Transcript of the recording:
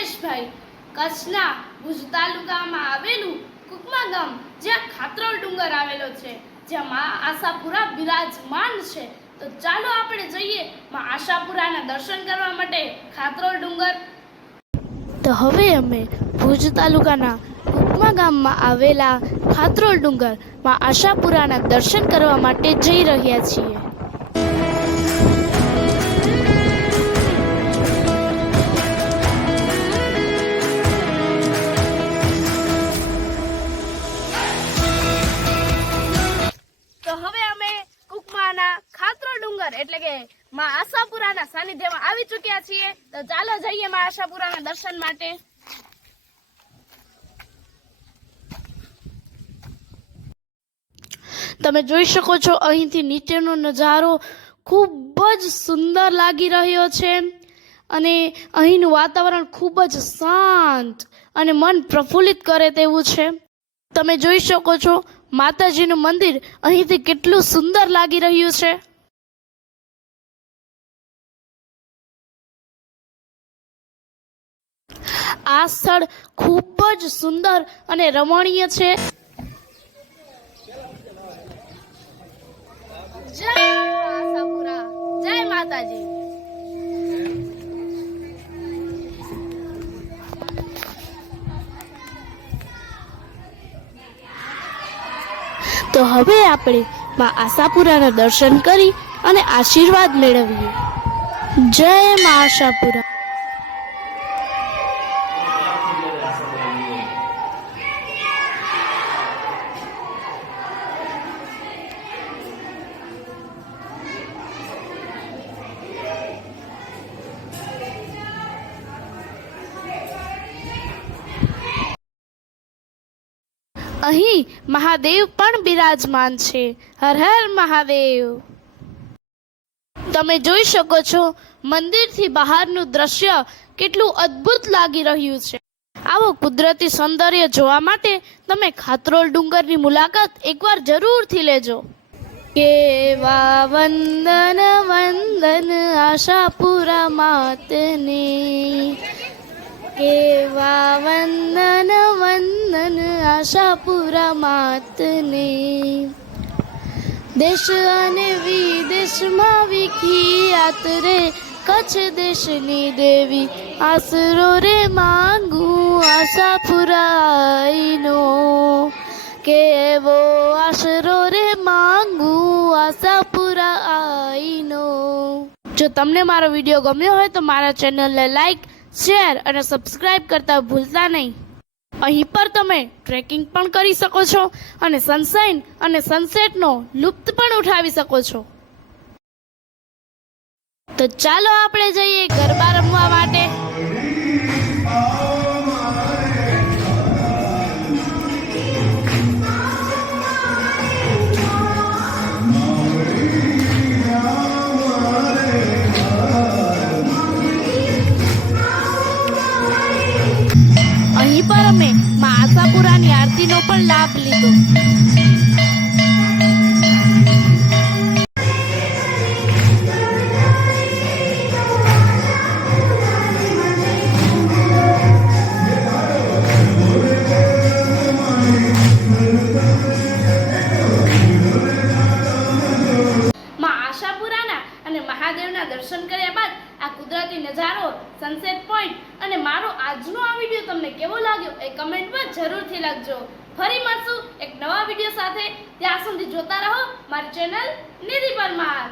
નરેશભાઈ કચ્છના ભુજ તાલુકામાં આવેલું કુકમા ગામ જ્યાં ખાતરોલ ડુંગર આવેલો છે, જ્યાં મા આશાપુરા બિરાજમાન છે. તો ચાલો આપણે જઈએ મા આશાપુરાના દર્શન કરવા માટે ખાતરોલ ડુંગર. તો હવે અમે ભુજ તાલુકાના કુકમા ગામમાં આવેલા ખાતરોલ ડુંગર મા આશાપુરાના દર્શન કરવા માટે જઈ રહ્યા છીએ. તો હવે અમે કુકમાના ખાતરોલ ડુંગર એટલે કે મા આશાપુરાના સાનિધ્યમાં આવી ચૂક્યા છીએ. તો ચાલો જઈએ મા આશાપુરાના દર્શન માટે. તમે જોઈ શકો છો અહીંથી નીચેનો નજારો ખૂબ જ સુંદર લાગી રહ્યો છે અને અહીંનું વાતાવરણ ખૂબ જ શાંત અને મન પ્રફુલ્લિત કરે તેવું છે. તમે જોઈ શકો છો માતાજીનું મંદિર અહીંથી કેટલું સુંદર લાગી રહ્યું છે. આ સ્થળ ખૂબ જ સુંદર અને રમણીય છે. જય આશાપુરા, જય માતાજી. તો હવે આપણે મા આશાપુરાના દર્શન કરી અને આશીર્વાદ મેળવીએ. જય મા આશાપુરા. અહીં મહાદેવ પણ બિરાજમાન છે. હર હર મહાદેવ. તમે જોઈ શકો છો મંદિરથી બહારનું દ્રશ્ય કેટલું અદ્ભુત લાગી રહ્યું છે. આવો કુદરતી સૌંદર્ય જોવા માટે તમે ખાતરોલ ડુંગરની મુલાકાત એકવાર જરૂરથી લેજો. કેવા વંદન વંદન આશાપુરા માતને, કેવા વંદન વંદન આશાપુરા માતને. દેશ અને વિદેશમાં વિખ્યાત રે કચ્છ દેશની દેવી, આશરો રે માંગું આશાપુરાઈનો, કેવો આશરો રે માંગું આશાપુરાઈનો. જો તમને મારો વિડીયો ગમ્યો હોય તો મારા ચેનલને લાઈક, શેર અને સબસ્ક્રાઇબ કરતા ભૂલતા નહીં. અહીં પર તમે ટ્રેકિંગ પણ કરી શકો છો અને સનસાઇન અને સનસેટનો લુપ્ત પણ ઉઠાવી શકો છો. તો ચાલો આપણે જઈએ ગરબા રમવા માટે. અહીં પર અમે મા આશાપુરાની આરતીનો પણ લાભ લીધો. મા આશાપુરાના અને મહાદેવના દર્શન કર્યા બાદ આ કુદરતી નજારો, સનસેટ પોઈન્ટ અને મારો આજનો આ વિડીયો તમને કેવો લાગ્યો એ કમેન્ટમાં જરૂરથી લખજો. ફરી મળશું એક નવા વિડીયો સાથે. ત્યાં સુધી જોતા રહો મારી ચેનલ નિધિ પરમાર.